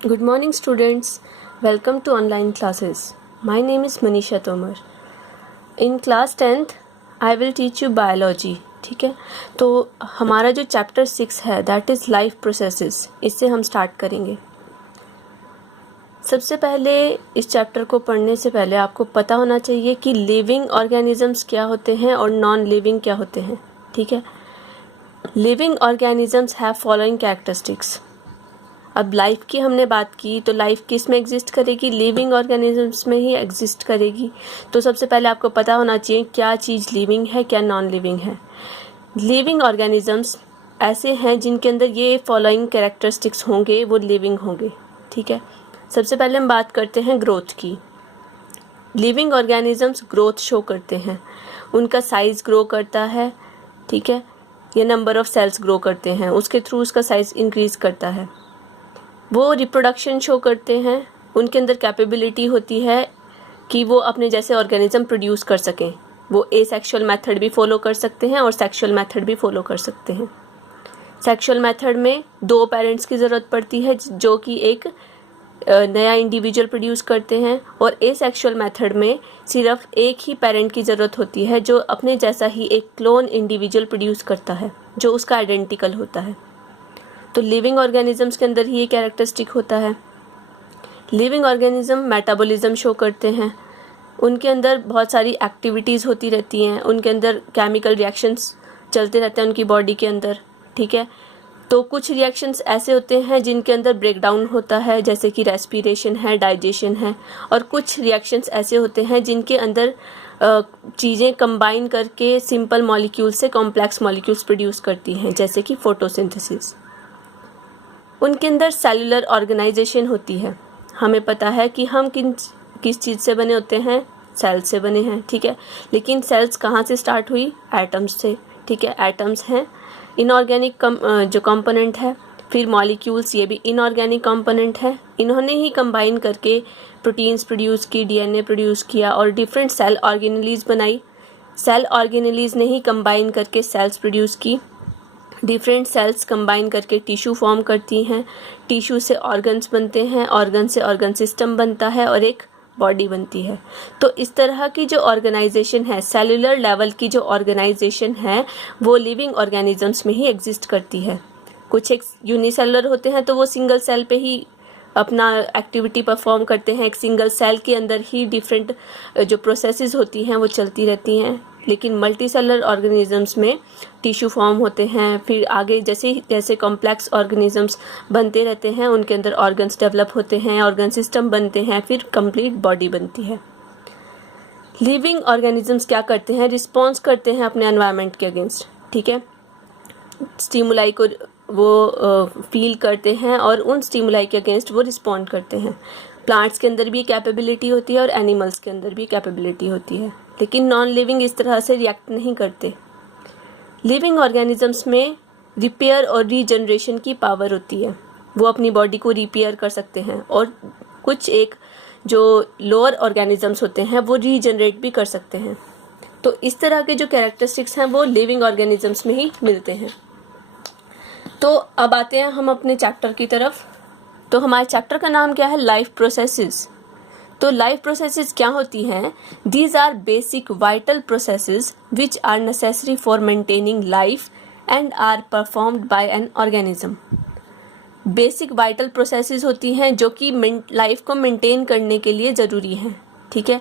Good morning students, welcome to online classes. My name is Manisha Tomar. In class 10th, I will teach you biology. ठीक है, तो हमारा जो chapter 6 है that is life processes, इससे हम start करेंगे। सबसे पहले इस चैप्टर को पढ़ने से पहले आपको पता होना चाहिए कि लिविंग ऑर्गेनिजम्स क्या होते हैं और नॉन लिविंग क्या होते हैं। ठीक है, living organisms have following characteristics. अब लाइफ की हमने बात की तो लाइफ किस में एग्जिस्ट करेगी, लिविंग ऑर्गेनिजम्स में ही एग्जिस्ट करेगी। तो सबसे पहले आपको पता होना चाहिए क्या चीज़ लिविंग है, क्या नॉन लिविंग है। लिविंग ऑर्गेनिजम्स ऐसे हैं जिनके अंदर ये फॉलोइंग कैरेक्टरिस्टिक्स होंगे, वो लिविंग होंगे। ठीक है, सबसे पहले हम बात करते हैं ग्रोथ की। लिविंग ऑर्गेनिजम्स ग्रोथ शो करते हैं, उनका साइज़ ग्रो करता है। ठीक है, ये नंबर ऑफ सेल्स ग्रो करते हैं, उसके थ्रू उसका साइज़ इंक्रीज़ करता है। वो रिप्रोडक्शन शो करते हैं, उनके अंदर कैपेबिलिटी होती है कि वो अपने जैसे ऑर्गेनिज्म प्रोड्यूस कर सकें। वो एसेक्सुअल मेथड भी फॉलो कर सकते हैं और सेक्सुअल मेथड भी फॉलो कर सकते हैं। सेक्सुअल मेथड में 2 पेरेंट्स की ज़रूरत पड़ती है जो कि एक नया इंडिविजुअल प्रोड्यूस करते हैं, और एसेक्सुअल मेथड में सिर्फ एक ही पेरेंट की ज़रूरत होती है जो अपने जैसा ही एक क्लोन इंडिविजुअल प्रोड्यूस करता है जो उसका आइडेंटिकल होता है। तो लिविंग ऑर्गेनिजम्स के अंदर ही ये कैरेक्टरिस्टिक होता है। लिविंग ऑर्गेनिज्म मेटाबॉलिज्म शो करते हैं, उनके अंदर बहुत सारी एक्टिविटीज़ होती रहती हैं, उनके अंदर केमिकल रिएक्शंस चलते रहते हैं उनकी बॉडी के अंदर। ठीक है, तो कुछ रिएक्शंस ऐसे होते हैं जिनके अंदर ब्रेकडाउन होता है, जैसे कि रेस्पिरेशन है, डाइजेशन है, और कुछ रिएक्शंस ऐसे होते हैं जिनके अंदर चीज़ें कंबाइन करके सिंपल मॉलिक्यूल से कॉम्प्लेक्स मॉलिक्यूल्स प्रोड्यूस करती हैं, जैसे कि फोटोसिंथेसिस। उनके अंदर सेलुलर ऑर्गेनाइजेशन होती है। हमें पता है कि हम किस चीज़ से बने होते हैं, सेल्स से बने हैं। ठीक है, लेकिन सेल्स कहाँ से स्टार्ट हुई, एटम्स से। ठीक है, एटम्स हैं इनऑर्गेनिक जो कंपोनेंट है। फिर मॉलिक्यूल्स, ये भी इनऑर्गेनिक कंपोनेंट है। इन्होंने ही कंबाइन करके प्रोटीन्स प्रोड्यूस की, डीएनए प्रोड्यूस किया और डिफरेंट सेल ऑर्गेनेलीज बनाई। सेल ऑर्गेनेलीज ने ही कंबाइन करके सेल्स प्रोड्यूस की। डिफरेंट सेल्स कंबाइन करके टिश्यू फॉर्म करती हैं, टिश्यू से ऑर्गन्स बनते हैं, ऑर्गन से ऑर्गन सिस्टम बनता है और एक बॉडी बनती है। तो इस तरह की जो ऑर्गेनाइजेशन है, सेलुलर लेवल की जो ऑर्गेनाइजेशन है, वो लिविंग ऑर्गेनिजम्स में ही एग्जिस्ट करती है। कुछ एक यूनिसेलुलर होते हैं तो वो सिंगल सेल पे ही अपना एक्टिविटी परफॉर्म करते हैं, एक सिंगल सेल के अंदर ही डिफरेंट जो प्रोसेसेस होती हैं वो चलती रहती हैं। लेकिन मल्टी सेलुलर ऑर्गेनिजम्स में टिश्यू फॉर्म होते हैं, फिर आगे जैसे जैसे कॉम्प्लेक्स ऑर्गेनिजम्स बनते रहते हैं, उनके अंदर ऑर्गन्स डेवलप होते हैं, ऑर्गन सिस्टम बनते हैं, फिर कंप्लीट बॉडी बनती है। लिविंग ऑर्गेनिजम्स क्या करते हैं, रिस्पॉन्स करते हैं अपने एनवायरनमेंट के अगेंस्ट। ठीक है, स्टिमुलाई को वो फील करते हैं और उन स्टिमुलाई के अगेंस्ट वो रिस्पॉन्ड करते हैं। प्लांट्स के अंदर भी कैपेबिलिटी होती है और एनिमल्स के अंदर भी कैपेबिलिटी होती है, लेकिन नॉन लिविंग इस तरह से रिएक्ट नहीं करते। लिविंग ऑर्गेनिजम्स में रिपेयर और रीजनरेशन की पावर होती है, वो अपनी बॉडी को रिपेयर कर सकते हैं, और कुछ एक जो लोअर ऑर्गेनिजम्स होते हैं वो रीजनरेट भी कर सकते हैं। तो इस तरह के जो कैरेक्टरिस्टिक्स हैं वो लिविंग ऑर्गेनिजम्स में ही मिलते हैं। तो अब आते हैं हम अपने चैप्टर की तरफ। तो हमारे चैप्टर का नाम क्या है, लाइफ प्रोसेसेस। तो लाइफ प्रोसेसेस क्या होती हैं, these are basic vital processes which are necessary for maintaining life and are performed by an organism. Basic vital processes होती हैं जो कि लाइफ को मेंटेन करने के लिए ज़रूरी हैं। ठीक है,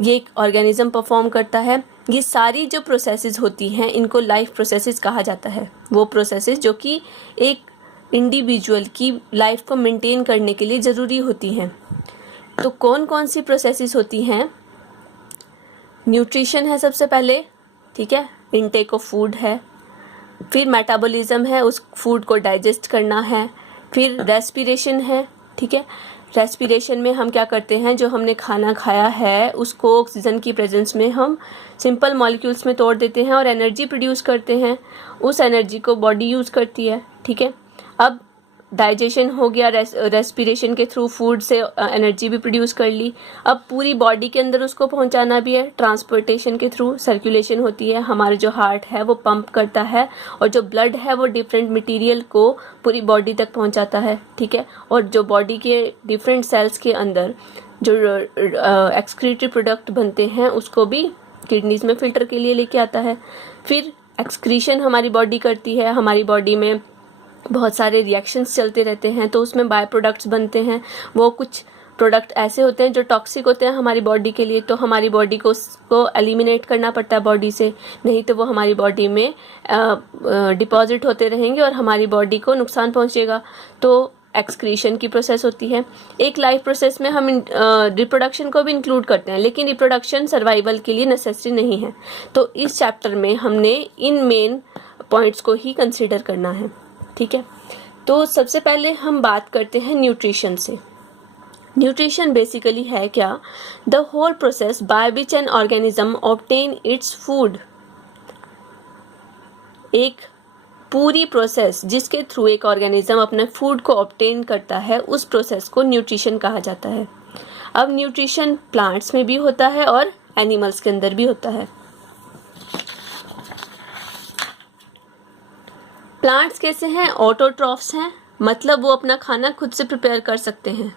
ये एक ऑर्गेनिज्म परफॉर्म करता है। ये सारी जो प्रोसेसेस होती हैं इनको लाइफ प्रोसेसेस कहा जाता है, वो प्रोसेसेस जो कि एक इंडिविजुअल की लाइफ को मेंटेन करने के लिए ज़रूरी होती हैं। तो कौन कौन सी प्रोसेसेस होती हैं, न्यूट्रिशन है सबसे पहले। ठीक है, इनटेक ऑफ फूड है, फिर मेटाबॉलिज्म है, उस फूड को डाइजेस्ट करना है, फिर रेस्पिरेशन है। ठीक है, रेस्पिरेशन में हम क्या करते हैं, जो हमने खाना खाया है उसको ऑक्सीजन की प्रेजेंस में हम सिंपल मॉलिक्यूल्स में तोड़ देते हैं और एनर्जी प्रोड्यूस करते हैं, उस एनर्जी को बॉडी यूज़ करती है। ठीक है, अब डाइजेशन हो गया, रेस्पिरेशन के थ्रू फूड से एनर्जी भी प्रोड्यूस कर ली। अब पूरी बॉडी के अंदर उसको पहुंचाना भी है, ट्रांसपोर्टेशन के थ्रू सर्कुलेशन होती है, हमारा जो हार्ट है वो पंप करता है और जो ब्लड है वो डिफरेंट मटेरियल को पूरी बॉडी तक पहुंचाता है, ठीक है। और जो बॉडी के डिफरेंट सेल्स के अंदर जो एक्सक्रीटरी प्रोडक्ट बनते हैं उसको भी किडनीज में फिल्टर के लिए लेके आता है। फिर एक्सक्रीशन हमारी बॉडी करती है, हमारी बॉडी में बहुत सारे रिएक्शंस चलते रहते हैं तो उसमें बाय प्रोडक्ट्स बनते हैं। वो कुछ प्रोडक्ट ऐसे होते हैं जो टॉक्सिक होते हैं हमारी बॉडी के लिए, तो हमारी बॉडी को उसको एलिमिनेट करना पड़ता है बॉडी से, नहीं तो वो हमारी बॉडी में डिपॉजिट होते रहेंगे और हमारी बॉडी को नुकसान पहुंचेगा। तो एक्सक्रीशन की प्रोसेस होती है। एक लाइफ प्रोसेस में हम रिप्रोडक्शन को भी इंक्लूड करते हैं, लेकिन रिप्रोडक्शन सर्वाइवल के लिए नेसेसरी नहीं है। तो इस चैप्टर में हमने इन मेन पॉइंट्स को ही कंसिडर करना है, ठीक है। तो सबसे पहले हम बात करते हैं न्यूट्रिशन से। न्यूट्रिशन बेसिकली है क्या? The whole process by which an organism obtain its food. एक पूरी प्रोसेस जिसके थ्रू एक ऑर्गेनिज्म अपने फूड को ऑब्टेन करता है, उस प्रोसेस को न्यूट्रिशन कहा जाता है। अब न्यूट्रिशन प्लांट्स में भी होता है और एनिमल्स के अंदर भी होता है। प्लांट्स कैसे हैं? ऑटोट्रॉफ्स हैं, मतलब वो अपना खाना खुद से प्रिपेयर कर सकते हैं,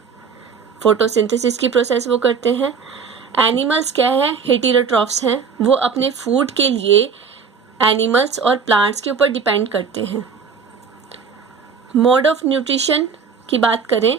फोटोसिंथेसिस की प्रोसेस वो करते हैं। एनिमल्स क्या है? हेटेरोट्रॉफ्स हैं, वो अपने फूड के लिए एनिमल्स और प्लांट्स के ऊपर डिपेंड करते हैं। मोड ऑफ न्यूट्रिशन की बात करें,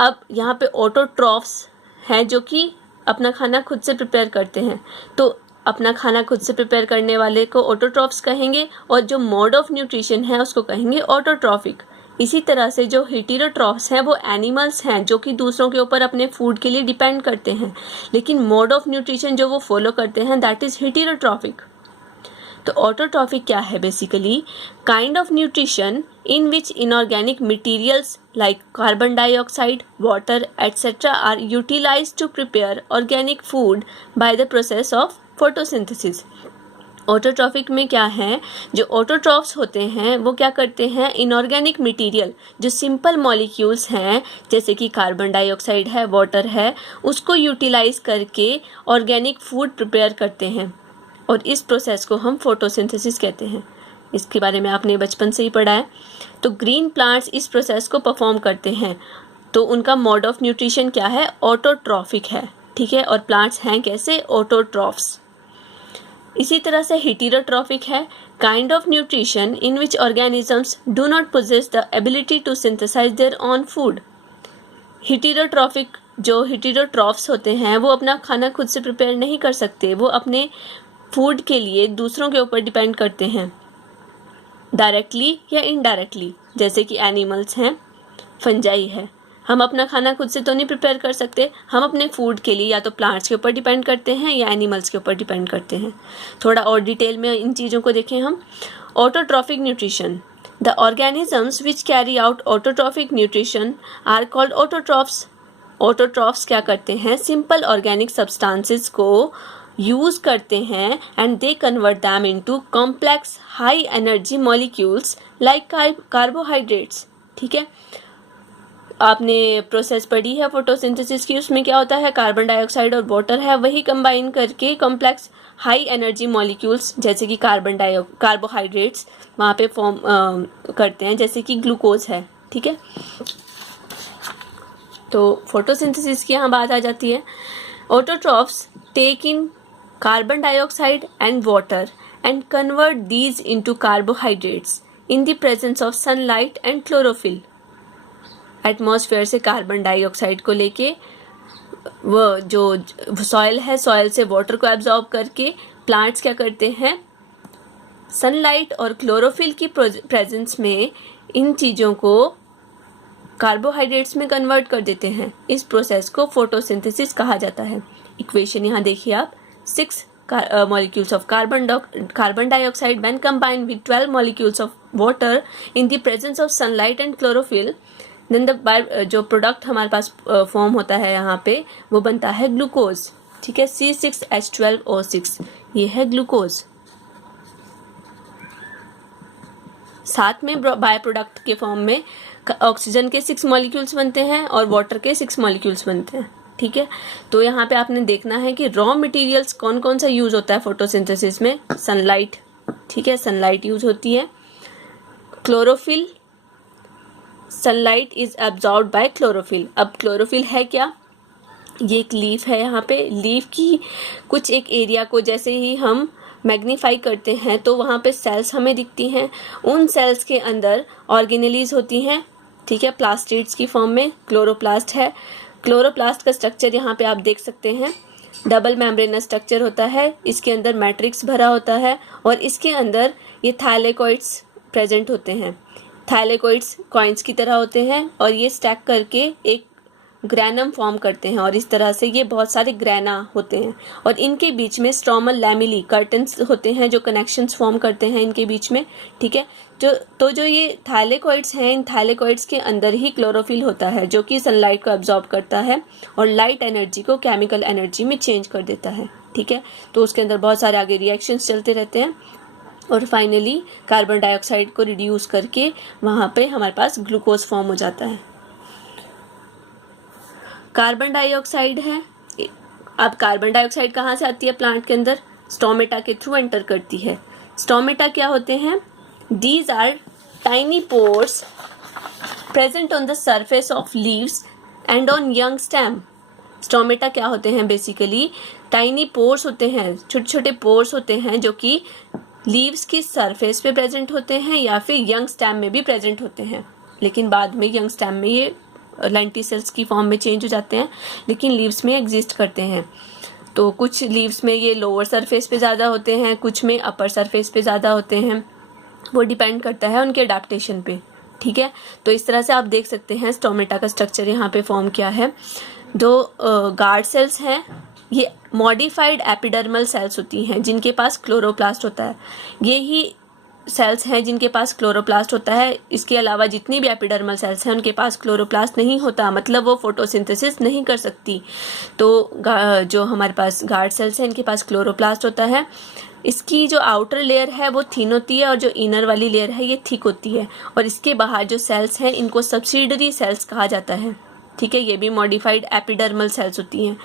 अब यहाँ पे ऑटोट्रॉफ्स हैं जो कि अपना खाना खुद से प्रिपेयर करते हैं, तो अपना खाना खुद से प्रिपेयर करने वाले को ऑटोट्रॉफ्स कहेंगे और जो मोड ऑफ न्यूट्रिशन है उसको कहेंगे ऑटोट्रॉफिक। इसी तरह से जो हेटेरोट्रॉफ्स हैं वो एनिमल्स हैं जो कि दूसरों के ऊपर अपने फूड के लिए डिपेंड करते हैं, लेकिन मोड ऑफ न्यूट्रिशन जो वो फॉलो करते हैं दैट इज हेटेरोट्रॉफिक। तो ऑटोट्रॉफिक क्या है? Basically kind of nutrition in which inorganic materials like carbon dioxide, water etcetera are utilised to prepare organic food by the process of photosynthesis. Autotrophic में क्या है? जो ऑटोट्रॉफ्स होते हैं वो क्या करते हैं? इनऑर्गेनिक मटेरियल जो सिंपल मॉलिक्यूल्स हैं जैसे कि कार्बन डाइऑक्साइड है, वाटर है, उसको यूटिलाइज करके ऑर्गेनिक फूड प्रिपेयर करते हैं और इस प्रोसेस को हम फोटोसिंथेसिस कहते हैं। इसके बारे में आपने बचपन से ही पढ़ा है। तो ग्रीन प्लांट्स इस प्रोसेस को परफॉर्म करते हैं, तो उनका मोड ऑफ न्यूट्रिशन क्या है? ऑटोट्रॉफिक है, ठीक है। और प्लांट्स हैं कैसे? ऑटोट्रॉफ्स। इसी तरह से हेटेरोट्रॉफिक है kind of nutrition in which organisms do not possess the ability to synthesise their own food. Heterotrophic जो हेटेरोट्रॉफ्स होते हैं वो अपना खाना खुद से प्रिपेयर नहीं कर सकते, वो अपने फूड के लिए दूसरों के ऊपर डिपेंड करते हैं डायरेक्टली या इनडायरेक्टली, जैसे कि एनिमल्स हैं, फंजाई है। हम अपना खाना खुद से तो नहीं प्रिपेयर कर सकते, हम अपने फूड के लिए या तो प्लांट्स के ऊपर डिपेंड करते हैं या एनिमल्स के ऊपर डिपेंड करते हैं। थोड़ा और डिटेल में इन चीज़ों को देखें हम। Autotrophic nutrition, the organisms which carry out autotrophic nutrition are called autotrophs. Autotrophs क्या करते हैं? सिंपल ऑर्गेनिक सब्सटेंसेस को यूज़ करते हैं and they convert them into complex high energy molecules like carbohydrates, ठीक है। आपने प्रोसेस पढ़ी है फोटोसिंथेसिस की, उसमें क्या होता है? कार्बन डाइऑक्साइड और वाटर है, वही कंबाइन करके कॉम्प्लेक्स हाई एनर्जी मॉलिक्यूल्स जैसे कि कार्बोहाइड्रेट्स वहाँ पे फॉर्म करते हैं, जैसे कि ग्लूकोज है, ठीक है। तो फोटोसिंथेसिस की यहाँ बात आ जाती है। Autotrophs take in carbon dioxide and water and convert these into carbohydrates in the presence of sunlight and chlorophyll. Atmosphere से कार्बन डाइऑक्साइड को लेके वो जो सॉइल है, सॉइल से वाटर को एब्जॉर्ब करके प्लांट्स क्या करते हैं? सनलाइट और क्लोरोफिल की प्रेजेंस में इन चीज़ों को कार्बोहाइड्रेट्स में कन्वर्ट कर देते हैं। इस प्रोसेस को फोटोसिंथेसिस कहा जाता है। इक्वेशन यहाँ देखिए आप, 6 molecules of carbon dioxide when combined with 12 molecules of water in the presence of sunlight and chlorophyll, then the जो प्रोडक्ट हमारे पास फॉर्म होता है यहाँ पे वो बनता है ग्लूकोज, ठीक है। C6H12O6 ये है ग्लूकोज। साथ में बाय प्रोडक्ट के फॉर्म में ऑक्सीजन के 6 मॉलिक्यूल्स बनते हैं और वाटर के 6 मॉलिक्यूल्स बनते हैं, ठीक है। तो यहाँ पे आपने देखना है कि रॉ मटेरियल्स कौन कौन सा यूज होता है फोटोसिंथेसिस में। सनलाइट, ठीक है, सनलाइट यूज होती है। Chlorophyll, sunlight is absorbed bye chlorophyll. अब क्लोरोफिल है क्या, ये एक लीफ है। यहाँ पे लीफ की कुछ एक एरिया को जैसे ही हम मैग्नीफाई करते हैं तो वहाँ पे सेल्स हमें दिखती हैं। उन सेल्स के अंदर ऑर्गेनेलीज होती हैं, ठीक है, प्लास्टिड्स की फॉर्म में। क्लोरोप्लास्ट है। क्लोरोप्लास्ट का स्ट्रक्चर यहाँ पे आप देख सकते हैं, डबल मेम्ब्रेनस स्ट्रक्चर होता है। इसके अंदर मैट्रिक्स भरा होता है और इसके अंदर ये थाइलेकोइड्स प्रेजेंट होते हैं। थाइलेकोइड्स कॉइन्स की तरह होते हैं और ये स्टैक करके एक ग्रैनम फॉर्म करते हैं और इस तरह से ये बहुत सारे ग्रैना होते हैं और इनके बीच में स्ट्रोमल लैमिली कर्टन्स होते हैं जो कनेक्शंस फॉर्म करते हैं इनके बीच में, ठीक है। जो ये थाइलेकोइड्स हैं, इन थाइलेकोइड्स के अंदर ही क्लोरोफिल होता है जो कि सनलाइट को एब्जॉर्ब करता है और लाइट एनर्जी को केमिकल एनर्जी में चेंज कर देता है, ठीक है। तो उसके अंदर बहुत सारे आगे रिएक्शंस चलते रहते हैं और फाइनली कार्बन डाइऑक्साइड को रिड्यूस करके वहाँ पे हमारे पास ग्लूकोज फॉर्म हो जाता है। कार्बन डाइऑक्साइड है। अब कार्बन डाइऑक्साइड कहाँ से आती है प्लांट के अंदर, स्टोमेटा के थ्रू एंटर करती है। स्टोमेटा क्या होते हैं, these are tiny pores present on the surface of leaves and on young stem. Stomata क्या होते हैं, बेसिकली टाइनी पोर्स होते हैं, छोटे छोटे पोर्स होते हैं जो कि लीव्स की सरफेस पे प्रेजेंट होते हैं या फिर यंग स्टेम में भी प्रेजेंट होते हैं, लेकिन बाद में यंग स्टेम में ये लेंटिसेल्स की फॉर्म में चेंज हो जाते हैं, लेकिन लीव्स में एग्जिस्ट करते हैं। तो कुछ लीव्स में ये लोअर सरफेस पे ज़्यादा होते हैं, कुछ में अपर सरफेस पे ज़्यादा होते हैं, वो डिपेंड करता है उनके अडेप्टेशन पे, ठीक है। तो इस तरह से आप देख सकते हैं स्टोमेटा का स्ट्रक्चर यहाँ पे फॉर्म किया है। जो गार्ड सेल्स हैं ये मॉडिफाइड एपिडर्मल सेल्स होती हैं जिनके पास क्लोरोप्लास्ट होता है। ये ही सेल्स हैं जिनके पास क्लोरोप्लास्ट होता है। इसके अलावा जितनी भी एपिडर्मल सेल्स हैं उनके पास क्लोरोप्लास्ट नहीं होता, मतलब वो फोटोसिंथेसिस नहीं कर सकती। तो जो हमारे पास गार्ड सेल्स हैं इनके पास क्लोरोप्लास्ट होता है। इसकी जो आउटर लेयर है वो थिन होती है और जो इनर वाली लेयर है ये थिक होती है और इसके बाहर जो सेल्स हैं इनको सब्सिडरी सेल्स कहा जाता है, ठीक है। ये भी मॉडिफाइड एपिडर्मल सेल्स होती हैं।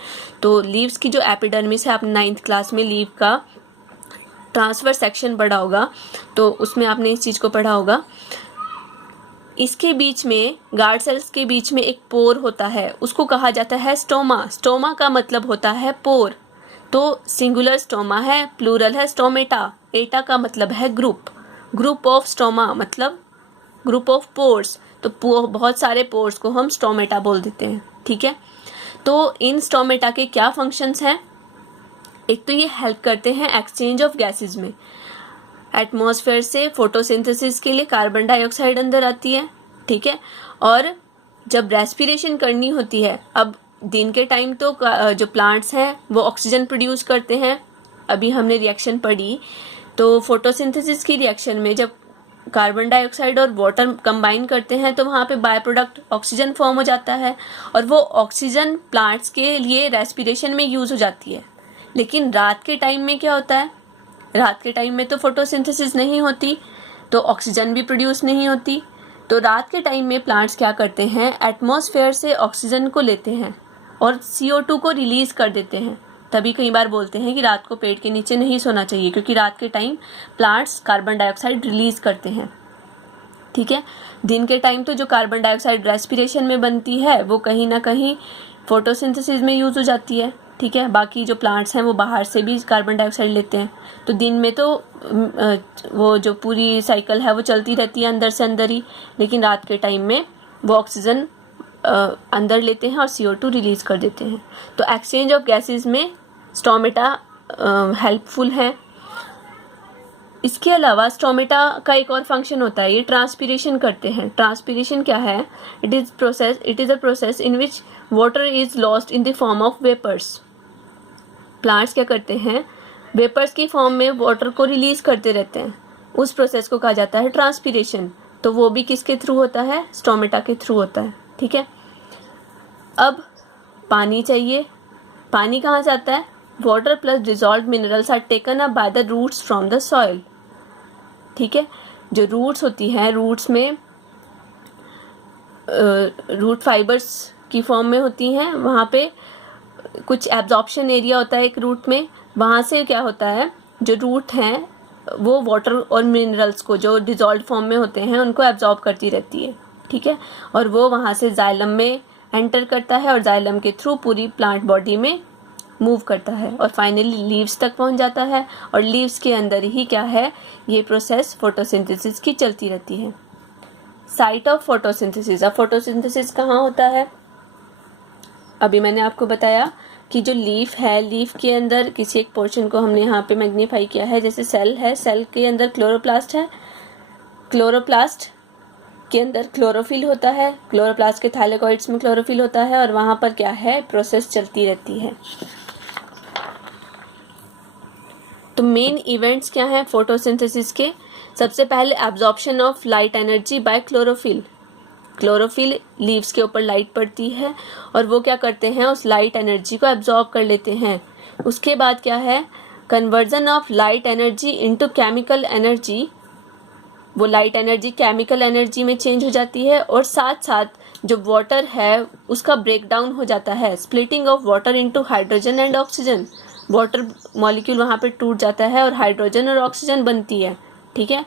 तो लीव्स की जो एपिडर्मिस है, आपने 9th क्लास में लीव का ट्रांसफर सेक्शन पढ़ा होगा तो उसमें आपने इस चीज़ को पढ़ा होगा। इसके बीच में गार्ड सेल्स के बीच में एक पोर होता है, उसको कहा जाता है स्टोमा। स्टोमा का मतलब होता है पोर। तो सिंगुलर स्टोमा है, प्लूरल है स्टोमेटा। एटा का मतलब है ग्रुप। ग्रुप ऑफ स्टोमा मतलब ग्रुप ऑफ पोर्स। तो बहुत सारे पोर्स को हम स्टोमेटा बोल देते हैं, ठीक है। तो इन स्टोमेटा के क्या फंक्शंस हैं, एक तो ये हेल्प करते हैं एक्सचेंज ऑफ गैसेस में। एटमॉस्फेयर से फोटोसिंथेसिस के लिए कार्बन डाइऑक्साइड अंदर आती है, ठीक है। और जब रेस्पिरेशन करनी होती है, अब दिन के टाइम तो जो प्लांट्स हैं वो ऑक्सीजन प्रोड्यूस करते हैं। अभी हमने रिएक्शन पढ़ी तो फोटोसिंथेसिस की रिएक्शन में जब कार्बन डाइऑक्साइड और वाटर कंबाइन करते हैं तो वहाँ पे बाय प्रोडक्ट ऑक्सीजन फॉर्म हो जाता है और वो ऑक्सीजन प्लांट्स के लिए रेस्पिरेशन में यूज हो जाती है। लेकिन रात के टाइम में क्या होता है, रात के टाइम में तो फोटोसिंथेसिस नहीं होती तो ऑक्सीजन भी प्रोड्यूस नहीं होती। तो रात के टाइम में प्लांट्स क्या करते हैं, एटमॉस्फेयर से ऑक्सीजन को लेते हैं और CO2 को रिलीज कर देते हैं। तभी कई बार बोलते हैं कि रात को पेड़ के नीचे नहीं सोना चाहिए, क्योंकि रात के time plants carbon dioxide release करते हैं, ठीक है। दिन के टाइम तो जो कार्बन डाइऑक्साइड रेस्पिरेशन में बनती है वो कहीं ना कहीं फोटोसिंथेसिस में यूज हो जाती है, ठीक है। बाकी जो प्लांट्स हैं वो बाहर से भी कार्बन डाइऑक्साइड लेते हैं। तो दिन में तो वो जो पूरी साइकिल है वो चलती रहती है अंदर से अंदर ही, लेकिन रात के टाइम में वो ऑक्सीजन अंदर लेते हैं और CO2 रिलीज कर देते हैं। तो एक्सचेंज ऑफ गैसेस में स्टोमेटा हेल्पफुल है। इसके अलावा स्टोमेटा का एक और फंक्शन होता है, ये ट्रांसपीरेशन करते हैं। ट्रांसपीरेशन क्या है, it is a process in which water is lost in the form of vapours. Plants क्या करते हैं, वेपर्स की फॉर्म में वाटर को रिलीज करते रहते हैं, उस प्रोसेस को कहा जाता है ट्रांसपीरेशन। तो वो भी किसके थ्रू होता है, स्टोमेटा के थ्रू होता है, ठीक है। अब पानी चाहिए, पानी कहाँ से आता है, water plus dissolved minerals are taken up by the roots from the soil, ठीक है। जो रूट्स होती हैं, रूट्स में रूट फाइबर्स की फॉर्म में होती हैं। वहाँ पे कुछ एब्जॉर्प्शन एरिया होता है एक रूट में, वहाँ से क्या होता है जो रूट हैं वो वाटर और मिनरल्स को जो डिजॉल्व फॉर्म में होते हैं उनको एब्जॉर्ब करती रहती है, ठीक है। और वो वहाँ से जाइलम में एंटर करता है और जाइलम के थ्रू पूरी प्लांट बॉडी में मूव करता है और फाइनली लीव्स तक पहुँच जाता है। और लीव्स के अंदर ही क्या है, ये प्रोसेस फोटोसिंथेसिस की चलती रहती है। Site of photosynthesis. अब फोटोसिंथेसिस कहाँ होता है, अभी मैंने आपको बताया कि जो लीफ है, लीफ के अंदर किसी एक पोर्शन को हमने यहाँ पे मैग्नीफाई किया है, जैसे सेल है, सेल के अंदर क्लोरोप्लास्ट है, क्लोरोप्लास्ट के अंदर क्लोरोफिल होता है, क्लोरोप्लास्ट के थाइलेकोइड्स में क्लोरोफिल होता है और वहाँ पर क्या है, प्रोसेस चलती रहती है। तो मेन इवेंट्स क्या हैं फोटोसिंथेसिस के। सबसे पहले absorption of light energy by chlorophyll. Chlorophyll leaves के ऊपर लाइट पड़ती है और वो क्या करते हैं, उस लाइट एनर्जी को एब्जॉर्ब कर लेते हैं। उसके बाद क्या है, conversion of light energy into chemical energy. वो लाइट एनर्जी केमिकल एनर्जी में चेंज हो जाती है और साथ साथ जो वाटर है उसका ब्रेक डाउन हो जाता है, splitting of water into hydrogen and oxygen. Water molecule वहाँ पे टूट जाता है और हाइड्रोजन और ऑक्सीजन बनती है, ठीक है।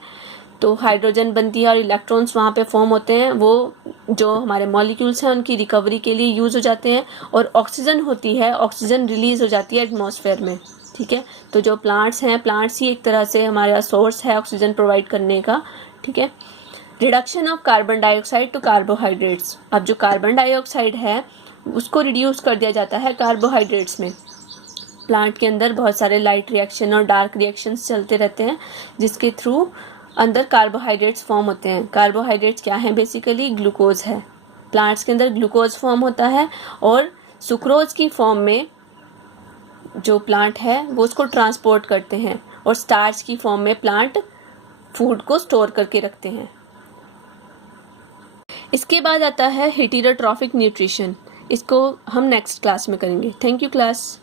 तो हाइड्रोजन बनती है और इलेक्ट्रॉन्स वहाँ पे फॉर्म होते हैं, वो जो हमारे मॉलिक्यूल्स हैं उनकी रिकवरी के लिए यूज़ हो जाते हैं। और ऑक्सीजन होती है, ऑक्सीजन रिलीज हो जाती है एटमॉस्फेयर में, ठीक है। तो जो प्लांट्स हैं, प्लांट्स ही एक तरह से हमारा सोर्स है ऑक्सीजन प्रोवाइड करने का, ठीक है। Reduction of carbon dioxide to carbohydrates. अब जो कार्बन डाइऑक्साइड है उसको रिड्यूस कर दिया जाता है कार्बोहाइड्रेट्स में। प्लांट के अंदर बहुत सारे लाइट रिएक्शन और डार्क रिएक्शंस चलते रहते हैं जिसके थ्रू अंदर कार्बोहाइड्रेट्स फॉर्म होते हैं। कार्बोहाइड्रेट्स क्या हैं, बेसिकली ग्लूकोज है। प्लांट्स के अंदर ग्लूकोज फॉर्म होता है और सुक्रोज की फॉर्म में जो प्लांट है वो उसको ट्रांसपोर्ट करते हैं और स्टार्च की फॉर्म में प्लांट फूड को स्टोर करके रखते हैं। इसके बाद आता है हेटेरोट्रॉफिक न्यूट्रिशन। इसको हम नेक्स्ट क्लास में करेंगे। Thank you class.